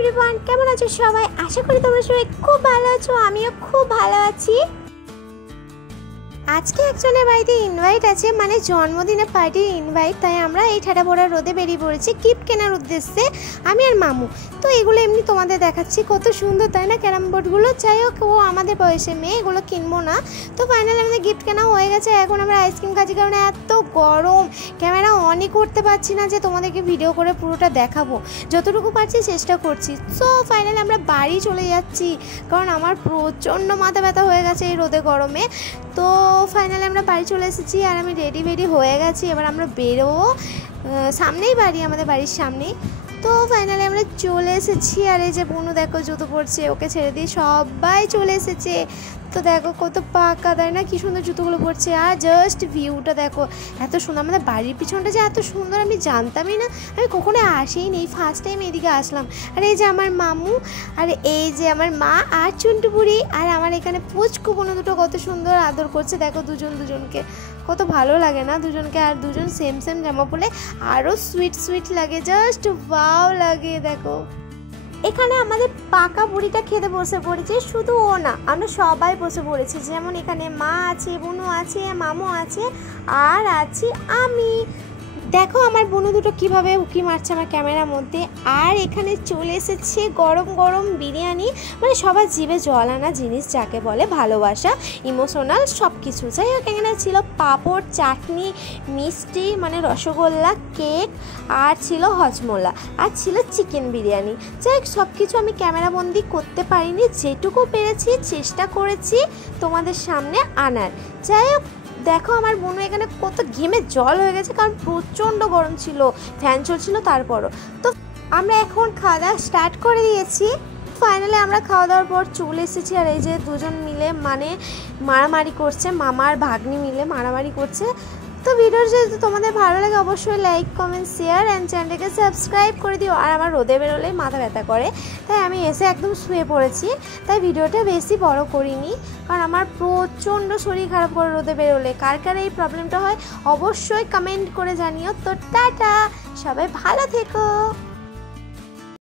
Everyone, কেমন আছো সবাই? আশা করি তোমরা সবাই খুব ভালো আছো। আমিও খুব ভালো আছি। আজকে একজনের বাড়িতে ইনভাইট আছে, মানে জন্মদিনের পার্টির ইনভাইট। তাই আমরা এই ঠাডা পড়া রোদে বেরিয়ে পড়েছি গিফট কেনার উদ্দেশ্যে, আমি আর মামু। তো এগুলো এমনি তোমাদের দেখাচ্ছি, কত সুন্দর তাই না ক্যারাম বোর্ডগুলো। যাই হোক, ও আমাদের বয়সে মেয়ে, এগুলো কিনবো না। তো ফাইনালি আমাদের গিফট কেনা হয়ে গেছে। এখন আমরা আইসক্রিম খাচ্ছি, কারণ এত গরম ক্যামেরা অনই করতে পারছি না যে তোমাদেরকে ভিডিও করে পুরোটা দেখাবো। যতটুকু পারছি চেষ্টা করছি। সো ফাইনালি আমরা বাড়ি চলে যাচ্ছি, কারণ আমার প্রচণ্ড মাথা ব্যথা হয়ে গেছে এই রোদে গরমে। তো ফাইনালি আমরা বাড়ি চলে এসেছি আর আমি রেডি হয়ে গেছি। এবার আমরা বেরোবো, সামনেই বাড়ি, আমাদের বাড়ির সামনেই। তো ফাইনালি আমরা চলে এসেছি। আর এই যে বোনু দেখো জুতো পরছে, ওকে ছেড়ে দিয়ে সবাই চলে এসেছে। তো দেখো কত পাকা তাই না, কি সুন্দর জুতোগুলো পরছে। আর জাস্ট ভিউটা দেখো, এত সুন্দর। আমাদের বাড়ির পিছনটা যে এত সুন্দর আমি জানতামই না, আমি কখনো আসেই নেই, ফার্স্ট টাইম এদিকে আসলাম। আর এই যে আমার মামু, আর এই যে আমার মা আর চুন্টুপুরি, আর আমার এখানে পুচকু বোনু দুটো কত সুন্দর আদর করছে। দেখো দুজনকে কত ভালো লাগে না দুজনকে। আর দুজন সেম জামা পরলে আরও সুইট লাগে, জাস্ট ওয়াও লাগে। দেখো এখানে আমাদের পাকা বুড়িটা খেতে বসে পড়েছে, শুধু ও না, আমরা সবাই বসে পড়েছি। যেমন এখানে মা আছে, বোনু আছে, মামু আছে, আর আছি আমি। দেখো আমার বোনু দুটো কীভাবে উঁকি মারছে আমার ক্যামেরার মধ্যে। আর এখানে চলে এসেছে গরম বিরিয়ানি, মানে সবার জিভে জল আনা জিনিস, যাকে বলে ভালোবাসা, ইমোশনাল সব কিছু। যাই হোক, এখানে ছিল পাঁপড়, চাটনি, মিষ্টি মানে রসগোল্লা, কেক, আর ছিল হজমোলা, আর ছিল চিকেন বিরিয়ানি। যাই হোক, সব কিছু আমি ক্যামেরাবন্দি করতে পারিনি, যেটুকু পেরেছি চেষ্টা করেছি তোমাদের সামনে আনার। যাই হোক, দেখো আমার বোনু এখানে কত ঘেমে জল হয়ে গেছে, কারণ প্রচণ্ড গরম ছিল, ফ্যান চলছিল তারপরও। তো আমরা এখন খাওয়া দাওয়া স্টার্ট করে দিয়েছি। ফাইনালি আমরা খাওয়া দাওয়ার পর চলে এসেছি। আর এই যে দুজন মিলে মানে মারামারি করছে, মামা আর ভাগ্নি মিলে মারামারি করছে। তো ভিডিওর যদি তোমাদের ভালো লাগে অবশ্যই লাইক, কমেন্ট, শেয়ার অ্যান্ড চ্যানেলটাকে সাবস্ক্রাইব করে দিও। আর আমার রোদে বেরোলেই মাথা ব্যথা করে, তাই আমি এসে একদম শুয়ে পড়েছি। তাই ভিডিওটা বেশি বড় করিনি, কারণ আমার প্রচণ্ড শরীর খারাপ করে রোদে বেরোলে। কার এই প্রবলেমটা হয় অবশ্যই কমেন্ট করে জানিও। তো টাটা, সবাই ভালো থেকো।